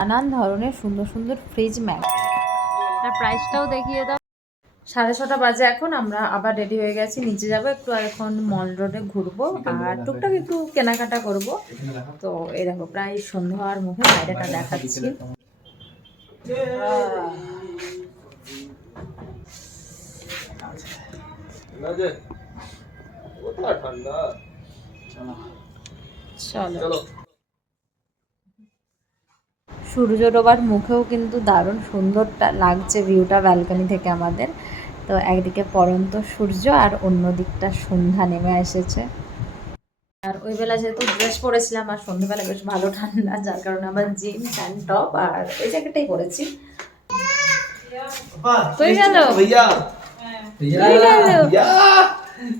নানান ধরনের সুন্দর সুন্দর ফ্রিজ ম্যাগ। তার প্রাইসটাও দেখিয়ে দাও। 6:30 বাজে এখন। আমরা আবার রেডি হয়ে গেছি, নিচে যাবো একটু, আর এখন মল রোডে ঘুরবো আর টুকটাক একটু কেনাকাটা করব। তো এই দেখো প্রায় সন্ধ্যা হওয়ার মুখে, বাইরেটা দেখাচ্ছি। চলো, সূর্য ডোবার মুখেও কিন্তু দারুণ সুন্দর লাগছে ভিউটা ব্যালকনি থেকে আমাদের। তো একদিকে পড়ন্ত সূর্য আর অন্য দিকটা সন্ধ্যা নেমে এসেছে। আর ওই বেলা যেহেতু ড্রেস পরেছিলাম আর সন্ধ্যাবেলা বেশ ভালো ঠান্ডা, যার কারণে আবার জিন্স প্যান্ট টপ আর ওই জ্যাকেটটাই পরেছি। তুই গেল भैया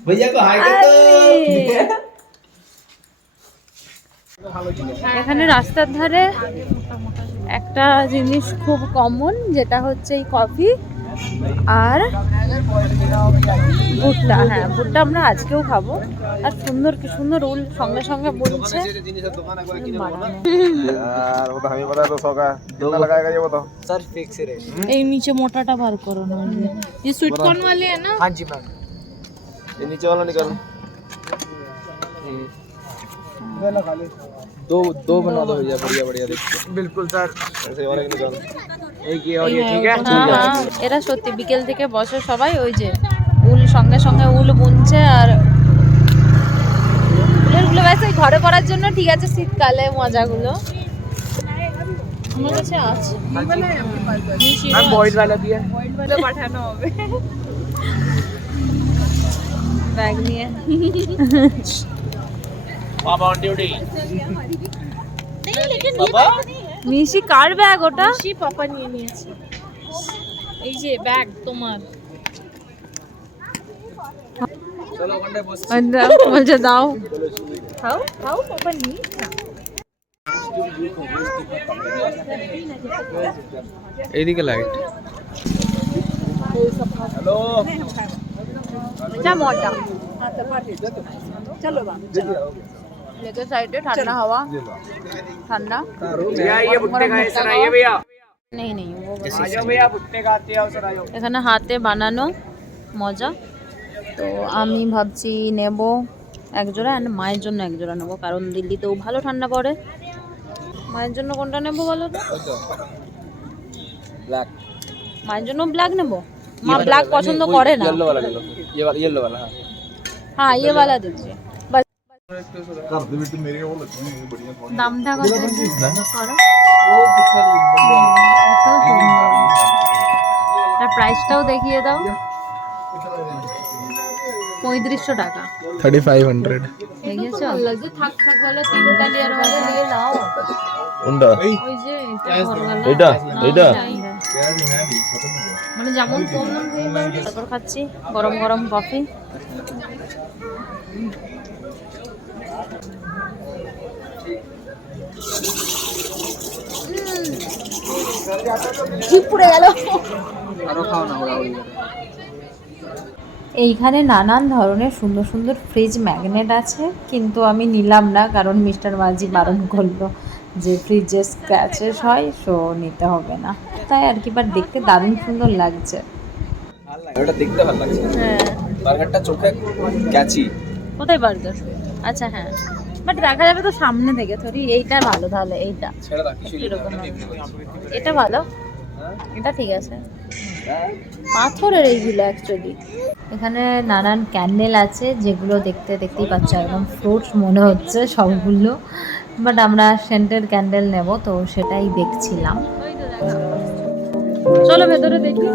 भैया को हाय कर दो। এখানে রাস্তার ধারে একটা জিনিস খুব কমন, যেটা হচ্ছে এই কফি আর ভুট্টা। হ্যাঁ, ভুট্টা আমরা আজকেও খাবো। আর সুন্দর কি সুন্দর উল সঙ্গে সঙ্গে বলছে। এই নিচে মোটাটা বার করো না, ये स्वीट कॉर्न वाले है ना? हाँ जी मैम, ये नीचे वाला निकालो। दो बना दो भैया, बढ़िया बढ़िया देखते। बिल्कुल सर, ऐसे और एक निकालो, एक ये और ये, ठीक है? हाँ, এরা সত্যি বিকেল থেকে বসে সবাই, ওই যে উল সঙ্গে সঙ্গে উল বুনছে। আর উলেরগুলো ব্যাস ঘরে পরার জন্য ঠিক আছে, শীতকালে মজাগুলো আমার কাছে আছে। পাঠানো হবে ব্যাগ নিয়ে। বাবা অন ডিউটি। মিশি কার ব্যাগ ওটা? মিশি পাপা নিয়ে নিয়েছে। এই যে ব্যাগ তোমার। চলো ওখানে বসে বলছে দাও, খাও খাও পাপা নি। এইদিকে লাইট। হ্যালো, এটা মোটা। চলো लेके साइड है, ठंडा हवा, ठंडा। भैया ये भुट्टे का है, सर आइए भैया। नहीं नहीं वो आ जाओ भैया, भुट्टे खाते आओ, सर आ जाओ। এখানে হাতে বানানো মজা। তো আমি ভাবছি নেব এক জোড়া, আর মায়ের জন্য এক জোড়া নেবো, কারণ দিল্লিতেও ভালো ঠান্ডা পড়ে। মায়ের জন্য কোনটা নেব বলো তো? ব্ল্যাক। মায়ের জন্য ব্ল্যাক নেব। মা ব্ল্যাক পছন্দ করে না। येलो वाला ले लो, ये वाला, येलो वाला। हाँ ये वाला दीजिए। घर ਦੇ ਵਿੱਚ ਮੇਰੇ ਉਹ ਲੱਗਣੀ ਬੜੀਆਂ ਸੋਹਣੀਆਂ। দামটা কত করো? ও পিছালি এত সুন্দর। তার প্রাইসটাও দেখিয়ে দাও। 3500 টাকা। 3500 দেখিয়েছো? লাগছে থাক থাক ভালো, তিনটা লেয়ার वाला নিয়ে নাও। কোনটা? ওই যে এটা এটা মানে যেমন কম দাম হয়ে পারে। তারপর খাচ্ছি গরম গরম কফি। পুড়ে গেল। আরো খাও না ওরা। এইখানে নানান ধরনের সুন্দর সুন্দর ফ্রিজ ম্যাগনেট আছে, কিন্তু আমি নিলাম না, কারণ মিস্টার মাঝি বারণ করলো যে ফ্রিজে স্ক্র্যাচেস হয়, সো নিতে হবে না। তাই আর কি, বাট দেখতে দারুণ সুন্দর লাগছে। এটা দেখতে ভালো লাগছে। হ্যাঁ, বার্গারটা চোখে ক্যাচি। কোথায় বার্গার? আচ্ছা হ্যাঁ, বাট দেখা যাবে তো সামনে থেকে থরি। এইটা ভালো, তাহলে এইটা ছেড়ে দাও। এটা ভালো, এটা ঠিক আছে। পাথরের এইগুলো অ্যাকচুয়ালি। এখানে নানান ক্যান্ডেল আছে, যেগুলো দেখতেই পাচ্ছ একদম ফ্রুটস মনে হচ্ছে সবগুলো, বাট আমরা সেন্টের ক্যান্ডেল নেব, তো সেটাই দেখছিলাম। চলো ভেতরে দেখি।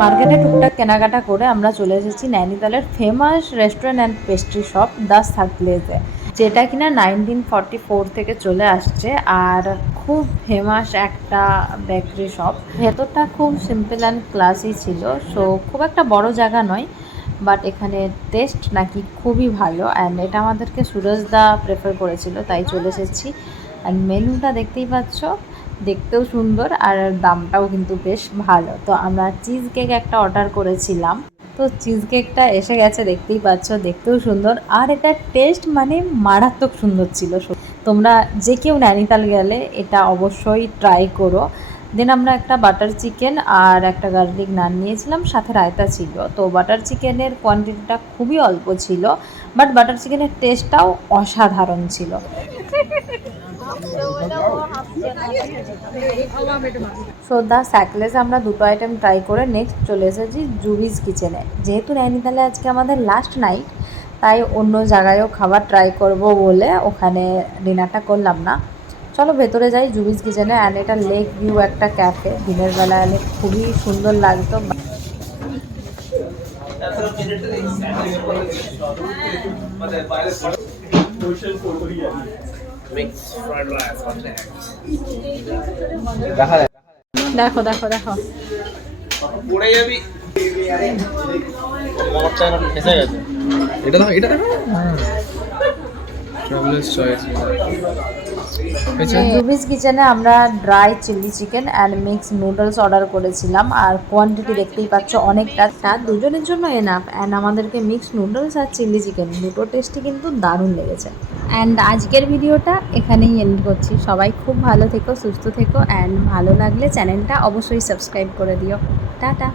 মার্কেটে টুকটাক কেনাকাটা করে আমরা চলে এসেছি নৈনিতালের famous restaurant and pastry shop the সাকলেজে, যেটা কিনা 1944 থেকে চলে আসছে। আর খুব ফেমাস একটা বেকারি শপ। ভেতরটা খুব সিম্পল অ্যান্ড ক্লাসি ছিল, সো খুব একটা বড় জায়গা নয়, বাট এখানে টেস্ট নাকি খুবই ভালো। অ্যান্ড এটা আমাদেরকে সুরজদা প্রেফার করেছিল, তাই চলে এসেছি। অ্যান্ড মেনুটা দেখতেই পাচ্ছ, দেখতেও সুন্দর আর দামটাও কিন্তু বেশ ভালো। তো আমরা চিজ কেক একটা অর্ডার করেছিলাম। তো চিজ কেকটা এসে গেছে, দেখতেই পাচ্ছ, দেখতেও সুন্দর আর এটার টেস্ট মানে মারাত্মক সুন্দর ছিল। তোমরা যে কেউ নৈনিতাল গেলে এটা অবশ্যই ট্রাই করো। দেন আমরা একটা বাটার চিকেন আর একটা গার্লিক নান নিয়েছিলাম, সাথে রায়তা ছিল। তো বাটার চিকেনের কোয়ান্টিটিটা খুবই অল্প ছিল, বাট বাটার চিকেনের টেস্টটাও অসাধারণ ছিল। সো দ্য স্যাকলেস আমরা দুটো আইটেম ট্রাই করে নেক্সট চলে এসেছি জুবিস কিচেনে। যেহেতু নৈনিতালে আজকে আমাদের লাস্ট নাইট, তাই অন্য জায়গায়ও খাবার ট্রাই করব বলে ওখানে ডিনারটা করলাম না। চলো ভেতরে যাই জুবিস কিচেনে। অ্যান্ড এটা লেক ভিউ একটা ক্যাফে, দিনের বেলা এলে খুবই সুন্দর লাগতো। দেখো দেখো দেখো পড়ে যাবি। আমার চ্যানেল ফেসে গেছে। এটা দেখো, এটা দেখো। Travellers choice. জুবিস কিচেনে আমরা dry chilli chicken and mix noodles order করেছিলাম। আর কোয়ান্টিটি দেখতেই পাচ্ছ অনেকটা, তার দুজনের জন্য এনাফ। অ্যান্ড আমাদেরকে মিক্স নুডলস আর চিলি চিকেন দুটো টেস্টই কিন্তু দারুণ লেগেছে। অ্যান্ড আজকের ভিডিওটা এখানেই এন্ড করছি। সবাই খুব ভালো থেকো, সুস্থ থেকো, অ্যান্ড ভালো লাগলে চ্যানেলটা অবশ্যই সাবস্ক্রাইব করে দিও। টাটা।